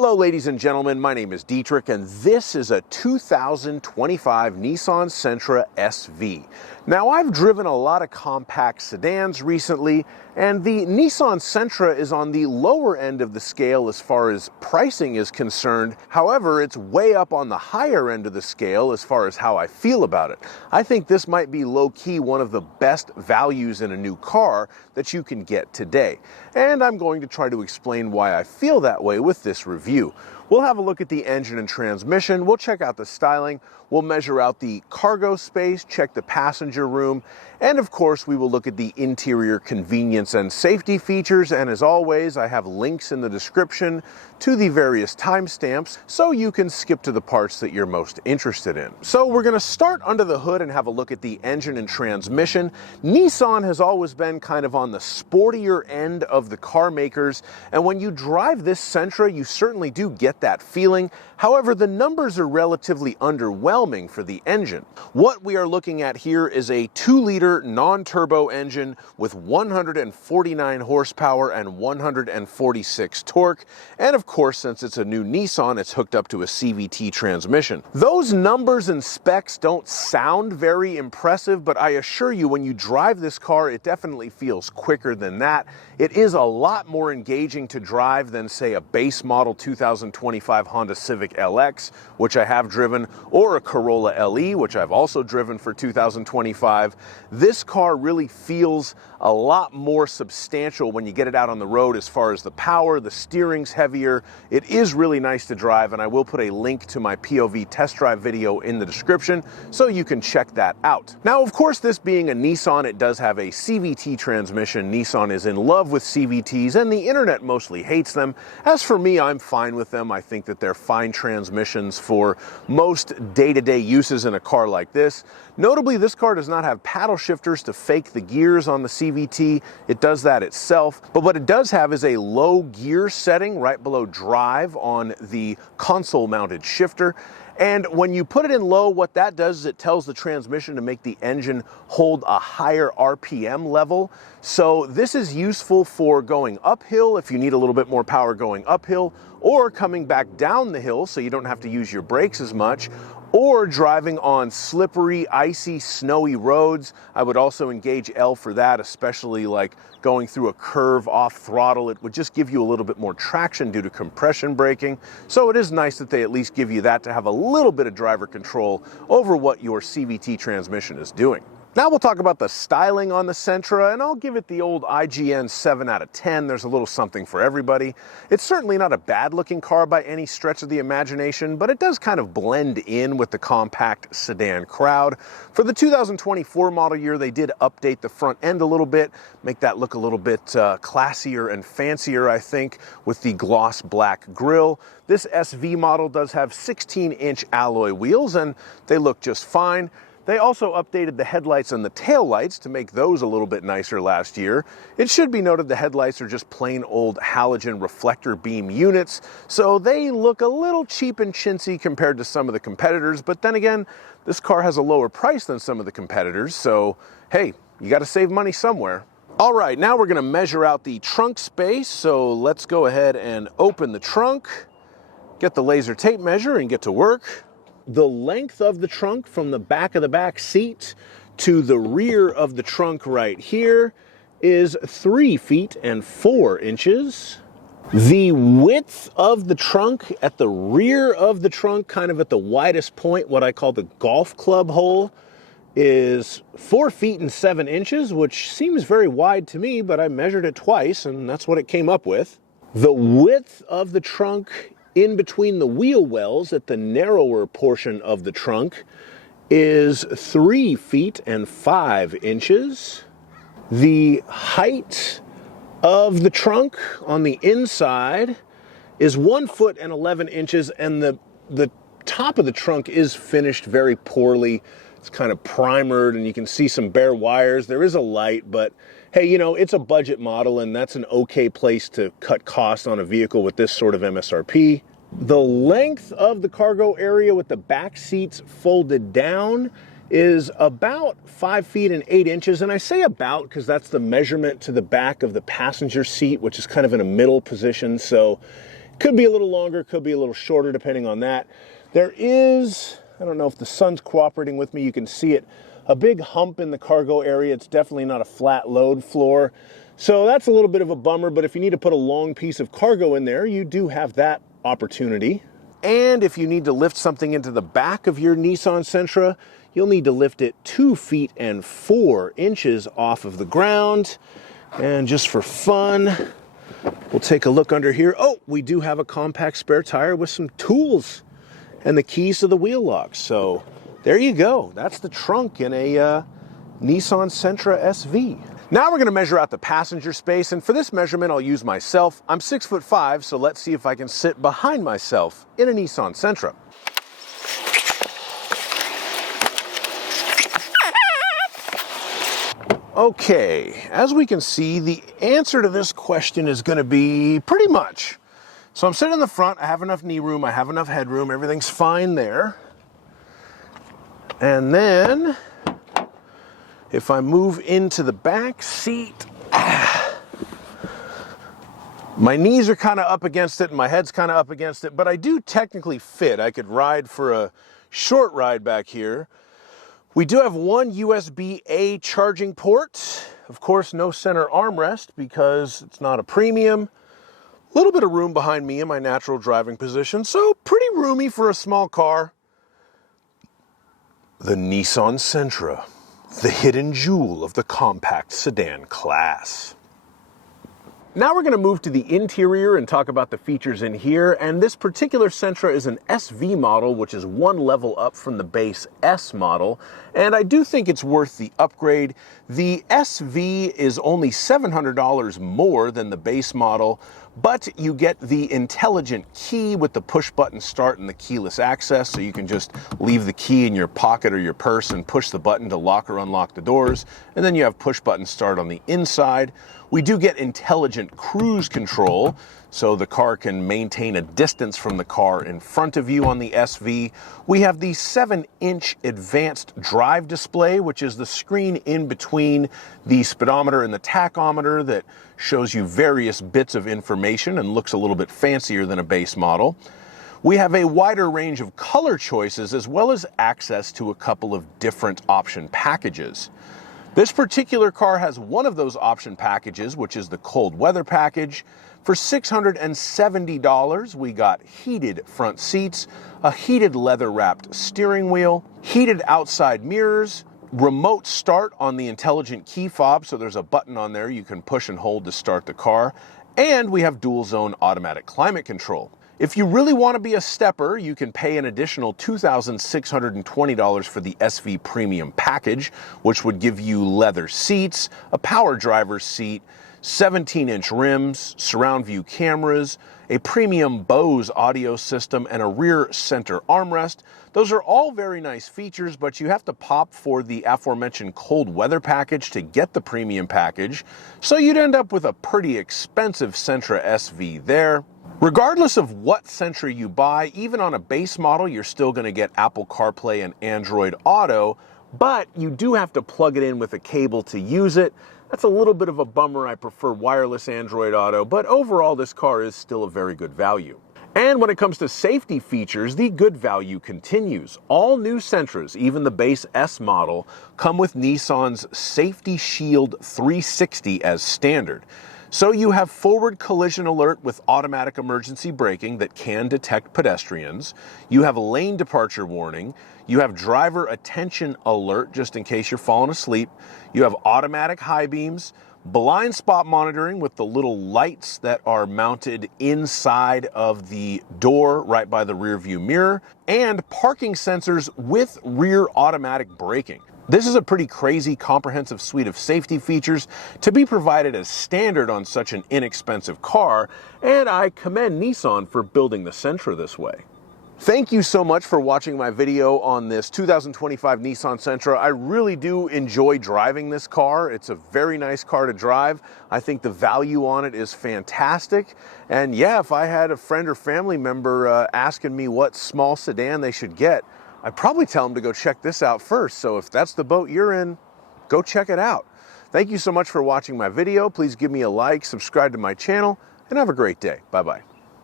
Hello ladies and gentlemen, my name is Dietrich and this is a 2025 Nissan Sentra SV. Now I've driven a lot of compact sedans recently and the Nissan Sentra is on the lower end of the scale as far as pricing is concerned. However, it's way up on the higher end of the scale as far as how I feel about it. I think this might be low-key one of the best values in a new car that you can get today. And I'm going to try to explain why I feel that way with this review. We'll have a look at the engine and transmission, we'll check out the styling, we'll measure out the cargo space, check the passenger room, and of course we will look at the interior convenience and safety features, and as always I have links in the description to the various timestamps so you can skip to the parts that you're most interested in. So we're going to start under the hood and have a look at the engine and transmission. Nissan has always been kind of on the sportier end of the car makers, and when you drive this Sentra you certainly do get that feeling. However, the numbers are relatively underwhelming for the engine. What we are looking at here is a 2-liter non-turbo engine with 149 horsepower and 146 torque, and of course since it's a new Nissan it's hooked up to a CVT transmission. Those numbers and specs don't sound very impressive, but I assure you when you drive this car it definitely feels quicker than that. It is a lot more engaging to drive than say a base model 2025 Honda Civic LX, which I have driven, or a Corolla LE, which I've also driven for 2025. This car really feels a lot more substantial when you get it out on the road as far as the power, the steering's heavier. It is really nice to drive, and I will put a link to my POV test drive video in the description so you can check that out. Now, of course, this being a Nissan, it does have a CVT transmission. Nissan is in love with CVTs, and the internet mostly hates them. As for me, I'm fine with them. I think that they're fine transmissions for most day-to-day uses in a car like this. Notably, this car does not have paddle shifters to fake the gears on the CVT. It does that itself. But what it does have is a low gear setting right below drive on the console-mounted shifter. And when you put it in low, what that does is it tells the transmission to make the engine hold a higher RPM level. So this is useful for going uphill if you need a little bit more power going uphill, or coming back down the hill so you don't have to use your brakes as much, or driving on slippery, icy, snowy roads. I would also engage L for that, especially like going through a curve off throttle. It would just give you a little bit more traction due to compression braking. So it is nice that they at least give you that to have a little bit of driver control over what your CVT transmission is doing. Now we'll talk about the styling on the Sentra, and I'll give it the old IGN 7 out of 10. There's a little something for everybody. It's certainly not a bad-looking car by any stretch of the imagination, but it does kind of blend in with the compact sedan crowd. For the 2024 model year, they did update the front end a little bit, make that look a little bit classier and fancier, I think, with the gloss black grille. This SV model does have 16-inch alloy wheels, and they look just fine. They also updated the headlights and the taillights to make those a little bit nicer last year. It should be noted the headlights are just plain old halogen reflector beam units, so they look a little cheap and chintzy compared to some of the competitors, but then again, this car has a lower price than some of the competitors, so hey, you gotta save money somewhere. All right, now we're gonna measure out the trunk space, so let's go ahead and open the trunk, get the laser tape measure and get to work. The length of the trunk from the back of the back seat to the rear of the trunk right here is 3 feet and 4 inches. The width of the trunk at the rear of the trunk, kind of at the widest point, what I call the golf club hole, is 4 feet and 7 inches, which seems very wide to me, but I measured it twice and that's what it came up with. The width of the trunk in between the wheel wells at the narrower portion of the trunk is 3 feet and 5 inches. The height of the trunk on the inside is 1 foot and 11 inches, and the top of the trunk is finished very poorly. It's kind of primered and you can see some bare wires. There is a light, but hey, you know, it's a budget model and that's an okay place to cut costs on a vehicle with this sort of MSRP. The length of the cargo area with the back seats folded down is about 5 feet and 8 inches. And I say about because that's the measurement to the back of the passenger seat, which is kind of in a middle position. So Could be a little longer, could be a little shorter, depending on that. There is, I don't know if the sun's cooperating with me, you can see it, a big hump in the cargo area. It's definitely not a flat load floor. So that's a little bit of a bummer, but if you need to put a long piece of cargo in there, you do have that opportunity. And if you need to lift something into the back of your Nissan Sentra, you'll need to lift it 2 feet and 4 inches off of the ground. And just for fun, we'll take a look under here. Oh, we do have a compact spare tire with some tools and the keys to the wheel locks. So there you go. That's the trunk in a Nissan Sentra SV. Now we're going to measure out the passenger space, and for this measurement I'll use myself. I'm 6'5", so let's see if I can sit behind myself in a Nissan Sentra. Okay, as we can see, the answer to this question is going to be pretty much. So I'm sitting in the front, I have enough knee room, I have enough headroom, everything's fine there. And then, if I move into the back seat, my knees are kind of up against it and my head's kind of up against it, but I do technically fit. I could ride for a short ride back here. We do have one USB-A charging port. Of course, no center armrest because it's not a premium. A little bit of room behind me in my natural driving position, so pretty roomy for a small car. The Nissan Sentra, the hidden jewel of the compact sedan class. Now we're going to move to the interior and talk about the features in here, and this particular Sentra is an SV model, which is one level up from the base S model, and I do think it's worth the upgrade. The SV is only $700 more than the base model, but you get the intelligent key with the push button start and the keyless access, so you can just leave the key in your pocket or your purse and push the button to lock or unlock the doors, and then you have push button start on the inside. We do get intelligent cruise control, so the car can maintain a distance from the car in front of you on the SV. We have the 7-inch advanced drive display, which is the screen in between the speedometer and the tachometer that shows you various bits of information and looks a little bit fancier than a base model. We have a wider range of color choices as well as access to a couple of different option packages. This particular car has one of those option packages, which is the cold weather package. For $670, we got heated front seats, a heated leather-wrapped steering wheel, heated outside mirrors, remote start on the intelligent key fob, so there's a button on there you can push and hold to start the car, and we have dual-zone automatic climate control. If you really want to be a stepper, you can pay an additional $2,620 for the SV Premium package, which would give you leather seats, a power driver's seat, 17-inch rims, surround view cameras, a premium Bose audio system, and a rear center armrest. Those are all very nice features, but you have to pop for the aforementioned cold weather package to get the premium package, so you'd end up with a pretty expensive Sentra SV there. Regardless of what Sentra you buy, even on a base model, you're still going to get Apple CarPlay and Android Auto, but you do have to plug it in with a cable to use it. That's a little bit of a bummer. I prefer wireless Android Auto, but overall this car is still a very good value. And when it comes to safety features, the good value continues. All new Sentras, even the base S model, come with Nissan's Safety Shield 360 as standard. So you have forward collision alert with automatic emergency braking that can detect pedestrians. You have a lane departure warning. You have driver attention alert just in case you're falling asleep. You have automatic high beams, blind spot monitoring with the little lights that are mounted inside of the door right by the rear view mirror, and parking sensors with rear automatic braking. This is a pretty crazy comprehensive suite of safety features to be provided as standard on such an inexpensive car, and I commend Nissan for building the Sentra this way. Thank you so much for watching my video on this 2025 Nissan Sentra. I really do enjoy driving this car. It's a very nice car to drive. I think the value on it is fantastic. And yeah, if I had a friend or family member asking me what small sedan they should get, I'd probably tell them to go check this out first. So if that's the boat you're in, go check it out. Thank you so much for watching my video. Please give me a like, subscribe to my channel, and have a great day. Bye-bye.